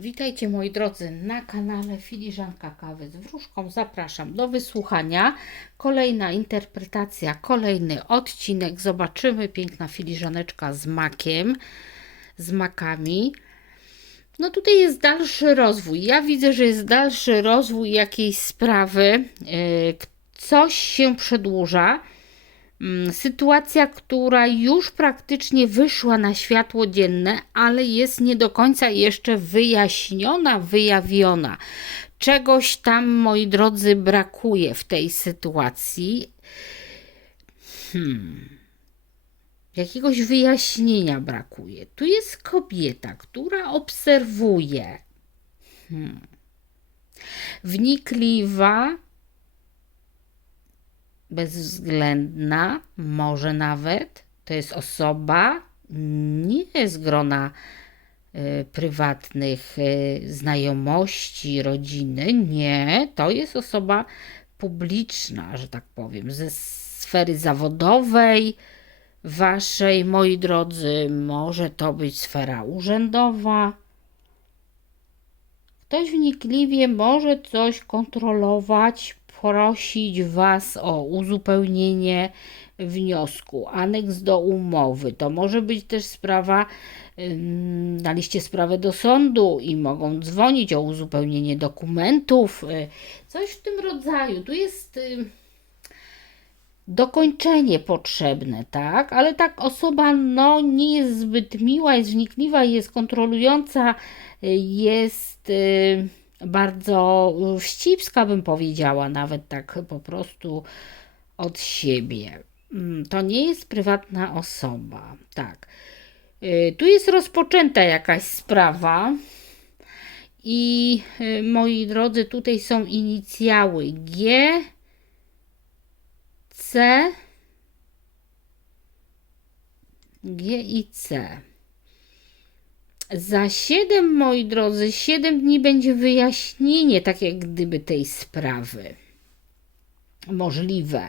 Witajcie moi drodzy na kanale Filiżanka Kawy z Wróżką. Zapraszam do wysłuchania. Kolejna interpretacja, kolejny odcinek. Zobaczymy piękna filiżaneczka z makiem, z makami. No tutaj jest dalszy rozwój. Ja widzę, że jest dalszy rozwój jakiejś sprawy. Yy, Coś się przedłuża. Mm, Sytuacja, która już praktycznie wyszła na światło dzienne, ale jest nie do końca jeszcze wyjaśniona, wyjawiona. Czegoś tam, moi drodzy, brakuje w tej sytuacji. Hmm. Jakiegoś wyjaśnienia brakuje. Tu jest kobieta, która obserwuje. Hmm. Wnikliwa, bezwzględna, może nawet. To jest osoba nie z grona y, prywatnych y, znajomości, rodziny. Nie, to jest osoba publiczna, że tak powiem, ze sfery zawodowej waszej, moi drodzy. Może to być sfera urzędowa. Ktoś wnikliwie może coś kontrolować, prosić Was o uzupełnienie wniosku, aneks do umowy. To może być też sprawa, ym, daliście sprawę do sądu i mogą dzwonić o uzupełnienie dokumentów, y, coś w tym rodzaju. Tu jest y, dokończenie potrzebne, tak? Ale tak osoba no, nie jest zbyt miła, jest wnikliwa, jest kontrolująca, y, jest y, bardzo wścibska, bym powiedziała, nawet tak po prostu od siebie. Mm, To nie jest prywatna osoba, tak. Y, Tu jest rozpoczęta jakaś sprawa. I y, moi drodzy, tutaj są inicjały G, C, G i C. Za 7, moi drodzy, 7 dni będzie wyjaśnienie, tak jak gdyby tej sprawy. Możliwe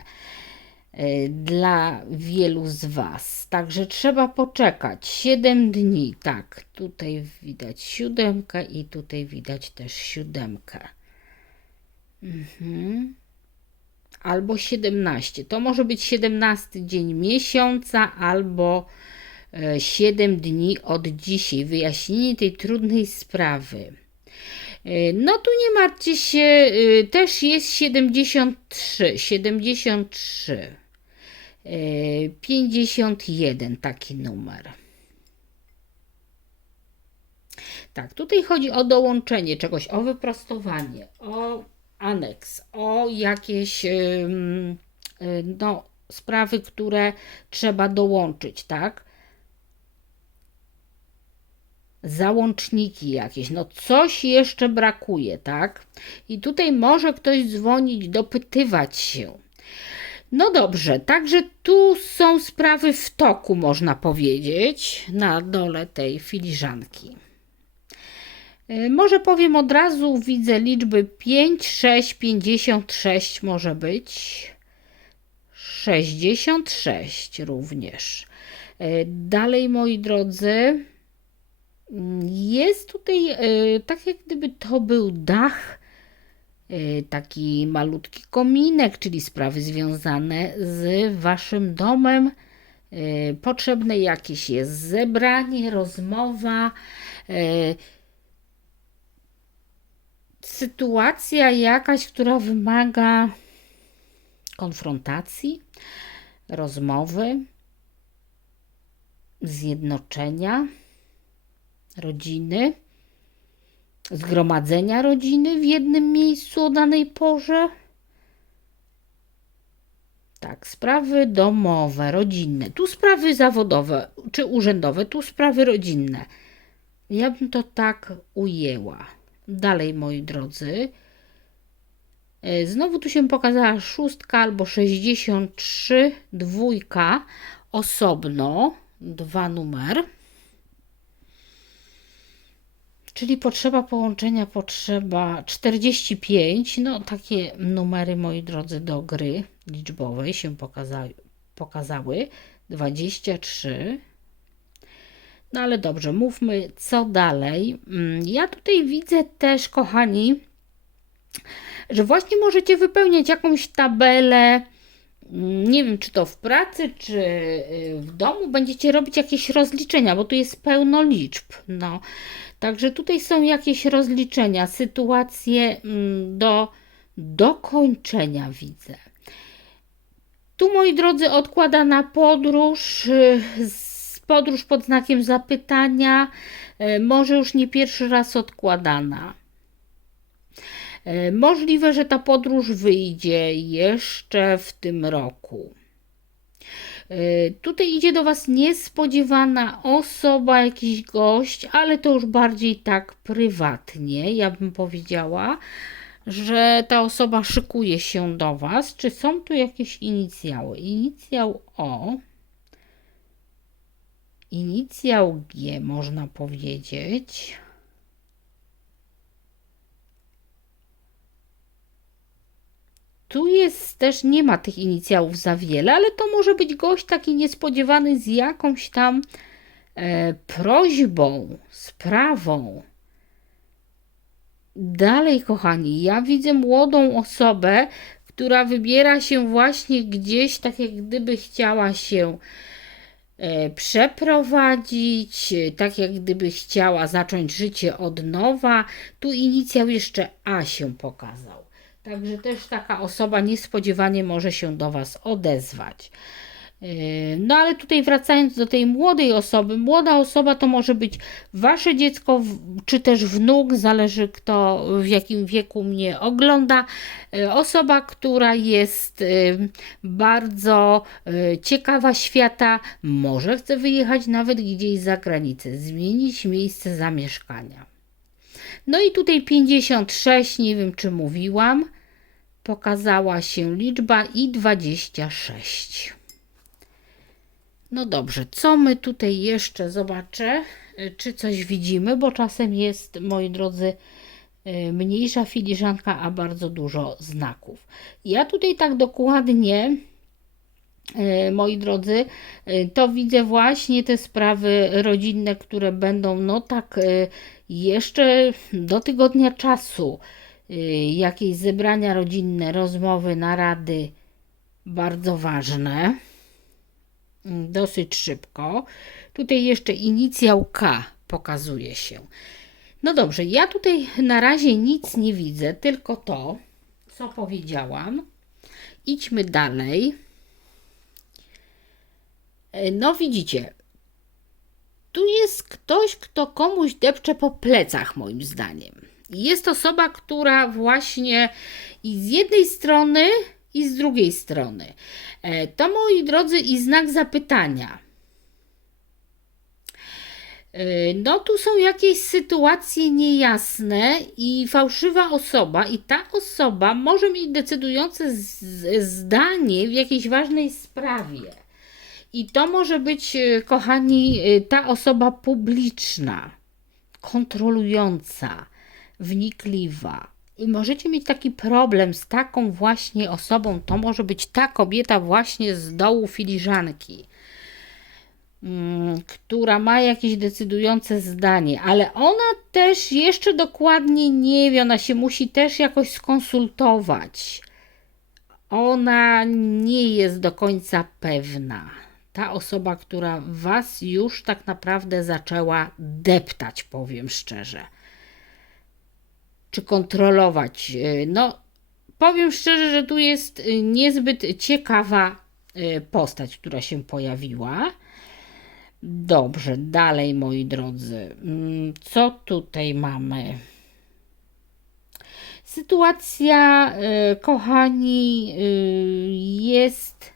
y, dla wielu z Was. Także trzeba poczekać. 7 dni, tak. Tutaj widać siódemkę i tutaj widać też siódemkę. Mhm. Albo 17. To może być 17 dzień miesiąca, albo 7 dni od dzisiaj. Wyjaśnienie tej trudnej sprawy. E, No tu nie martwcie się, y, też jest 73, 73, e, 51 taki numer. Tak, tutaj chodzi o dołączenie czegoś, o wyprostowanie, o aneks, o jakieś y, no, sprawy, które trzeba dołączyć, tak? Załączniki jakieś, no coś jeszcze brakuje, tak? I tutaj może ktoś dzwonić, dopytywać się. No dobrze, także tu są sprawy w toku, można powiedzieć, na dole tej filiżanki. Y, Może powiem od razu, widzę liczby 5, 6, 56 może być. 66 również. Y, Dalej, moi drodzy, jest tutaj y, tak, jak gdyby to był dach, y, taki malutki kominek, czyli sprawy związane z waszym domem. Y, Potrzebne jakieś jest zebranie, rozmowa. sytuacja jakaś, która wymaga konfrontacji, rozmowy, zjednoczenia rodziny, zgromadzenia rodziny w jednym miejscu o danej porze. Tak, sprawy domowe, rodzinne, tu sprawy zawodowe czy urzędowe, tu sprawy rodzinne. Ja bym to tak ujęła. Dalej, moi drodzy. E, Znowu tu się pokazała szóstka albo 63, dwójka, osobno, dwa numer. Czyli potrzeba połączenia, potrzeba 45. No, takie numery, moi drodzy, do gry liczbowej się pokaza pokazały. 23, No ale dobrze, mówmy co dalej. Mm, Ja tutaj widzę też, kochani, że właśnie możecie wypełniać jakąś tabelę. Nie wiem, czy to w pracy, czy y, w domu będziecie robić jakieś rozliczenia, bo tu jest pełno liczb. No, także tutaj są jakieś rozliczenia, sytuacje mm, do dokończenia widzę. Tu, moi drodzy, odkłada na podróż, y, podróż pod znakiem zapytania, y, może już nie pierwszy raz odkładana. Y, Możliwe, że ta podróż wyjdzie jeszcze w tym roku. Y, Tutaj idzie do Was niespodziewana osoba, jakiś gość, ale to już bardziej tak prywatnie, ja bym powiedziała, że ta osoba szykuje się do Was. Czy są tu jakieś inicjały? Inicjał O, inicjał G, można powiedzieć. Tu jest też, nie ma tych inicjałów za wiele, ale to może być gość taki niespodziewany z jakąś tam e, prośbą, sprawą. Dalej, kochani, ja widzę młodą osobę, która wybiera się właśnie gdzieś, tak jak gdyby chciała się e, przeprowadzić, tak jak gdyby chciała zacząć życie od nowa. Tu inicjał jeszcze A się pokazał. Także też taka osoba niespodziewanie może się do Was odezwać. Yy, No ale tutaj wracając do tej młodej osoby, młoda osoba to może być Wasze dziecko, czy też wnuk, zależy kto w jakim wieku mnie ogląda. Yy, Osoba, która jest yy, bardzo ciekawa świata, może chce wyjechać nawet gdzieś za granicę, zmienić miejsce zamieszkania. No i tutaj 56, nie wiem czy mówiłam, pokazała się liczba i 26. No dobrze, co my tutaj jeszcze zobaczę, y, czy coś widzimy, bo czasem jest, moi drodzy, y, mniejsza filiżanka, a bardzo dużo znaków. Ja tutaj tak dokładnie E, moi drodzy, to widzę właśnie te sprawy rodzinne, które będą, no tak, jeszcze do tygodnia czasu. E, Jakieś zebrania rodzinne, rozmowy, narady, bardzo ważne. Dosyć szybko. Tutaj jeszcze inicjał K pokazuje się. No dobrze, ja tutaj na razie nic nie widzę, tylko to, co powiedziałam. Idźmy dalej. E, No widzicie, tu jest ktoś, kto komuś depcze po plecach, moim zdaniem. Jest osoba, która właśnie i z jednej strony, i z drugiej strony. E, To, moi drodzy, i znak zapytania. E, No, tu są jakieś sytuacje niejasne i fałszywa osoba, i ta osoba może mieć decydujące zdanie w jakiejś ważnej sprawie. I to może być, e, kochani, e, ta osoba publiczna, kontrolująca, wnikliwa. I możecie mieć taki problem z taką właśnie osobą. To może być ta kobieta właśnie z dołu filiżanki, mm, która ma jakieś decydujące zdanie, ale ona też jeszcze dokładnie nie wie, ona się musi też jakoś skonsultować ona nie jest do końca pewna. Ta osoba, która was już tak naprawdę zaczęła deptać, powiem szczerze. Czy kontrolować. Yy, No, powiem szczerze, że tu jest y, niezbyt ciekawa y, postać, która się pojawiła. Dobrze, dalej moi drodzy. Mm, Co tutaj mamy? Sytuacja, y, kochani, y, jest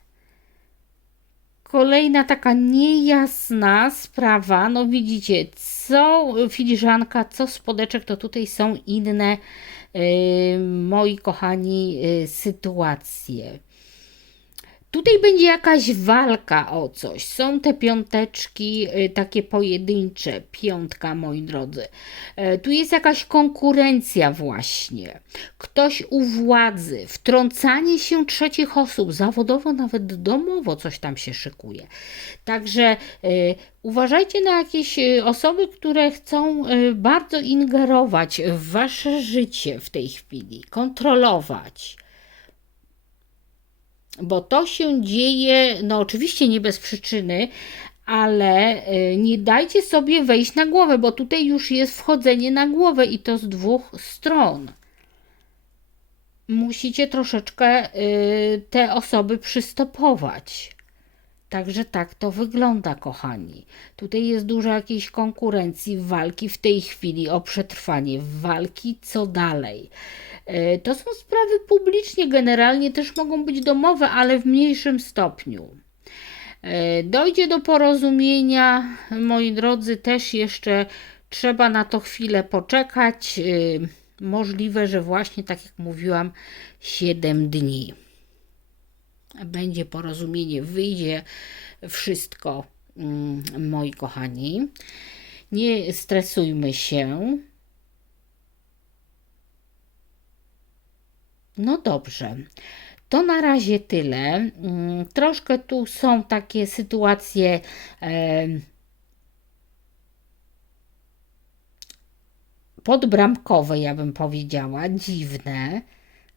kolejna taka niejasna sprawa. No widzicie, co filiżanka, co spodeczek, to tutaj są inne, y, moi kochani, y, sytuacje. Tutaj będzie jakaś walka o coś. Są te piąteczki y, takie pojedyncze, piątka, moi drodzy. E, Tu jest jakaś konkurencja, właśnie. Ktoś u władzy, wtrącanie się trzecich osób, zawodowo, nawet domowo coś tam się szykuje. Także y, uważajcie na jakieś y, osoby, które chcą bardzo ingerować w wasze życie w tej chwili, kontrolować bo to się dzieje, no oczywiście nie bez przyczyny, ale y, nie dajcie sobie wejść na głowę, bo tutaj już jest wchodzenie na głowę i to z dwóch stron. Musicie troszeczkę y, te osoby przystopować. Także tak to wygląda, kochani. Tutaj jest dużo jakiejś konkurencji, walki w tej chwili o przetrwanie, walki co dalej. E, To są sprawy publicznie, generalnie też mogą być domowe, ale w mniejszym stopniu. E, Dojdzie do porozumienia, moi drodzy, też jeszcze trzeba na to chwilę poczekać. E, Możliwe, że właśnie tak jak mówiłam, 7 dni będzie porozumienie, wyjdzie wszystko, mm, moi kochani. Nie stresujmy się. No dobrze. To na razie tyle. Mm, Troszkę tu są takie sytuacje podbramkowe, ja bym powiedziała, dziwne.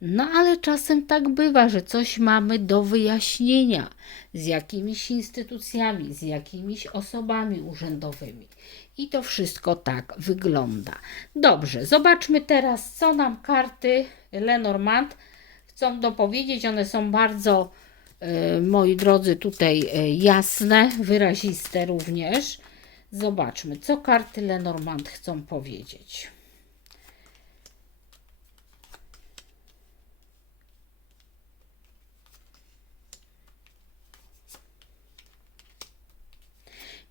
No ale czasem tak bywa, że coś mamy do wyjaśnienia z jakimiś instytucjami, z jakimiś osobami urzędowymi. I to wszystko tak wygląda. Dobrze, zobaczmy teraz, co nam karty Lenormand chcą dopowiedzieć. One są bardzo, e, moi drodzy, tutaj e, jasne, wyraziste również. Zobaczmy, co karty Lenormand chcą powiedzieć.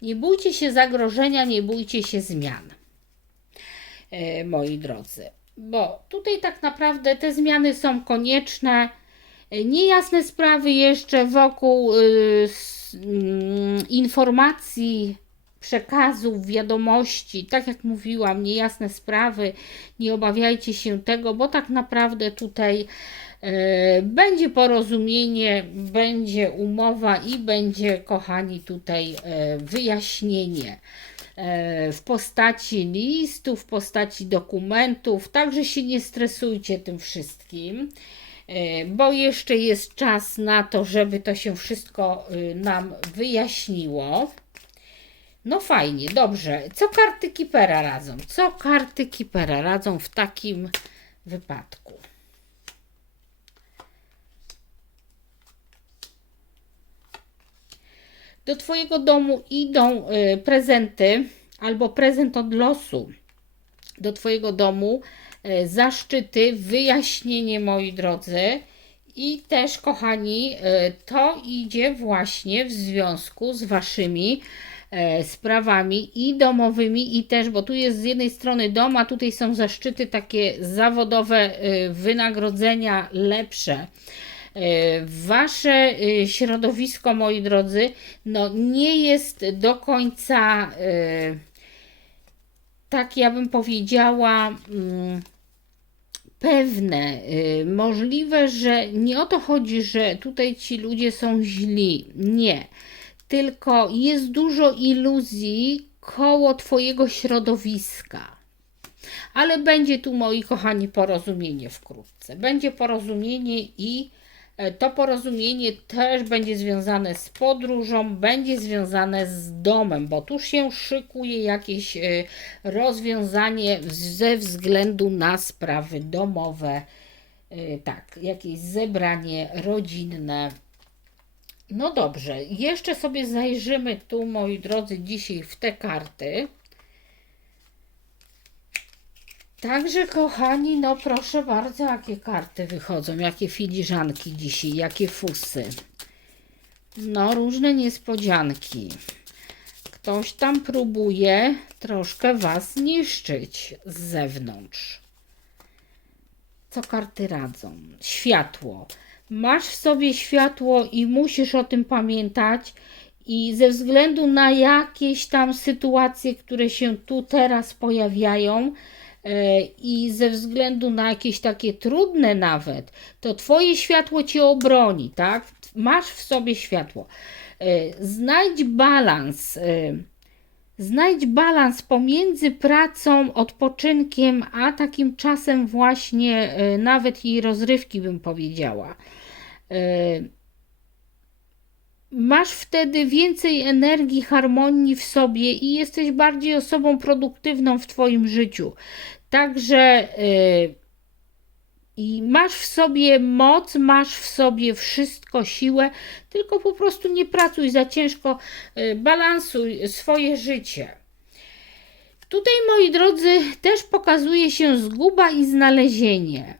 Nie bójcie się zagrożenia, nie bójcie się zmian, e, moi drodzy, bo tutaj tak naprawdę te zmiany są konieczne. E, Niejasne sprawy jeszcze wokół s- mm, informacji, przekazów, wiadomości. Tak jak mówiłam, niejasne sprawy. Nie obawiajcie się tego, bo tak naprawdę tutaj e, będzie porozumienie, będzie umowa i będzie, kochani, tutaj e, wyjaśnienie e, w postaci listów, w postaci dokumentów. Także się nie stresujcie tym wszystkim, e, bo jeszcze jest czas na to, żeby to się wszystko y, nam wyjaśniło. No fajnie, dobrze. Co karty Kipera radzą? Co karty Kipera radzą w takim wypadku? Do Twojego domu idą y, prezenty albo prezent od losu. Do Twojego domu y, zaszczyty, wyjaśnienie, moi drodzy. I też, kochani, y, to idzie właśnie w związku z Waszymi sprawami i domowymi, i też, bo tu jest z jednej strony dom, a tutaj są zaszczyty takie zawodowe, wynagrodzenia lepsze. E, Wasze y, środowisko, moi drodzy, no nie jest do końca y, tak, ja bym powiedziała, mm, pewne. Y, Możliwe, że nie o to chodzi, że tutaj ci ludzie są źli. Nie. Tylko jest dużo iluzji koło Twojego środowiska. Ale będzie tu, moi kochani, porozumienie wkrótce. Będzie porozumienie i to porozumienie też będzie związane z podróżą, będzie związane z domem, bo tu się szykuje jakieś e, rozwiązanie ze względu na sprawy domowe. E, Tak, jakieś zebranie rodzinne. No dobrze, jeszcze sobie zajrzymy tu, moi drodzy, dzisiaj w te karty. Także, kochani, no proszę bardzo, jakie karty wychodzą, jakie filiżanki dzisiaj, jakie fusy. No, różne niespodzianki. Ktoś tam próbuje troszkę Was niszczyć z zewnątrz. Co karty radzą? Światło. masz w sobie światło i musisz o tym pamiętać. I ze względu na jakieś tam sytuacje, które się tu teraz pojawiają, i ze względu na jakieś takie trudne nawet, to Twoje światło Cię obroni, tak? Masz w sobie światło. E, Znajdź balans. e, Znajdź balans pomiędzy pracą, odpoczynkiem, a takim czasem właśnie e, nawet i rozrywki, bym powiedziała. Masz wtedy więcej energii, harmonii w sobie i jesteś bardziej osobą produktywną w Twoim życiu. Także y, i masz w sobie moc, masz w sobie wszystko, siłę, tylko po prostu nie pracuj za ciężko, y, balansuj swoje życie. Tutaj, moi drodzy, też pokazuje się zguba i znalezienie.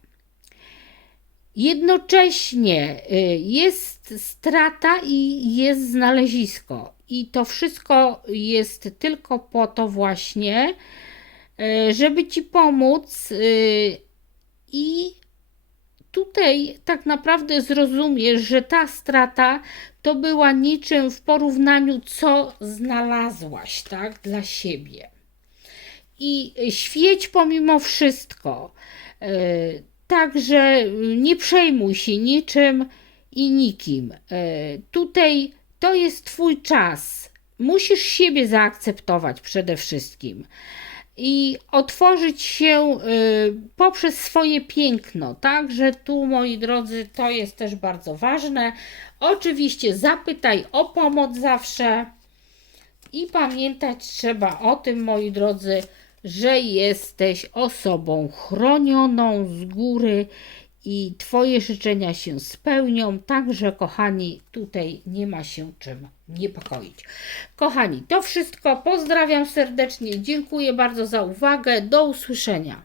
Jednocześnie y, jest strata i jest znalezisko. I to wszystko jest tylko po to właśnie, y, żeby ci pomóc. y, I tutaj tak naprawdę zrozumiesz, że ta strata to była niczym w porównaniu, co znalazłaś, tak, dla siebie. I świeć pomimo wszystko. Y, Także nie przejmuj się niczym i nikim. Y, Tutaj to jest Twój czas. Musisz siebie zaakceptować przede wszystkim i otworzyć się y, poprzez swoje piękno. Także tu, moi drodzy, to jest też bardzo ważne. Oczywiście zapytaj o pomoc zawsze. I pamiętać trzeba o tym, moi drodzy, że jesteś osobą chronioną z góry i Twoje życzenia się spełnią. Także, kochani, tutaj nie ma się czym niepokoić. Kochani, to wszystko. Pozdrawiam serdecznie. Dziękuję bardzo za uwagę. Do usłyszenia.